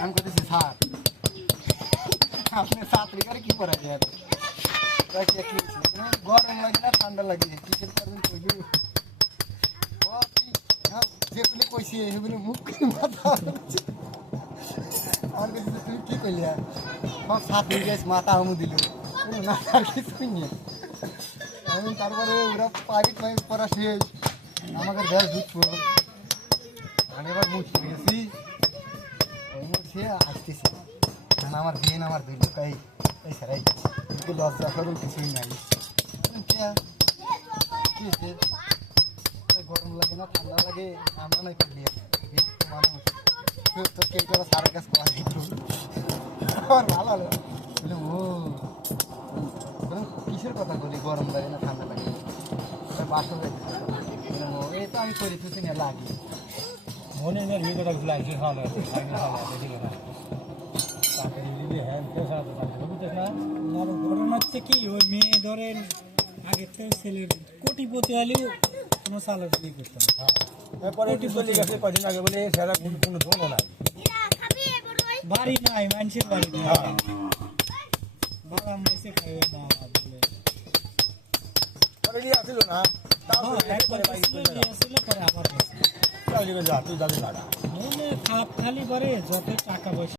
আমি করতেছি স্যার আপনি ছাত্রী করে কি করা যায় গরম লাগে না ঠান্ডা লাগে ক্রিকেট করবেন কইলে যেগুলি কইছি সেগুলি মুখ মাথা আমার কাছে তুমি কি কইলি সব ছাত্রী গেছ মাথা আমু দিল না আর কিছুই নেই আমি তারপরে ওরা প্রাইভেট লাইন করা শেষ আমাকে গ্যাস ঢুকবো আমি এবার মুখ গেছি ওই মুখে আসতেছি আমার বিয়ে আমার ধরল তাই এই সারাই কিন্তু লজ্জা সরল কিছুই নাই গরম লাগে না ঠান্ডা লাগে আমরা নাই করলি মানুষ তো কে করে সারের কাজ করা আমার ভালো হলো ও কিসের কথা বলি গরম লাগে না ঠান্ডা লাগে বাসন এই তো আমি করি খুশি না লাগে মনে নেই ভিডিওটা লাগছে ভালো গরম হচ্ছে কি ওই মেয়ে ধরেন আগের থেকে ছেলের কোটিপতি হলেও কোনো সালাদ বিয়ে করতাম তারপরে চলে গেছে কদিন আগে বলে সেরা কোনো দোনো নাই বাড়ি নাই মানুষের বাড়ি নাই বাবা মেসে খাইবে না বলে পরে দিয়ে আসিল না তারপরে আসলে পরে আবার তুই যাবি দাদা খালি পরে যত টাকা পয়সা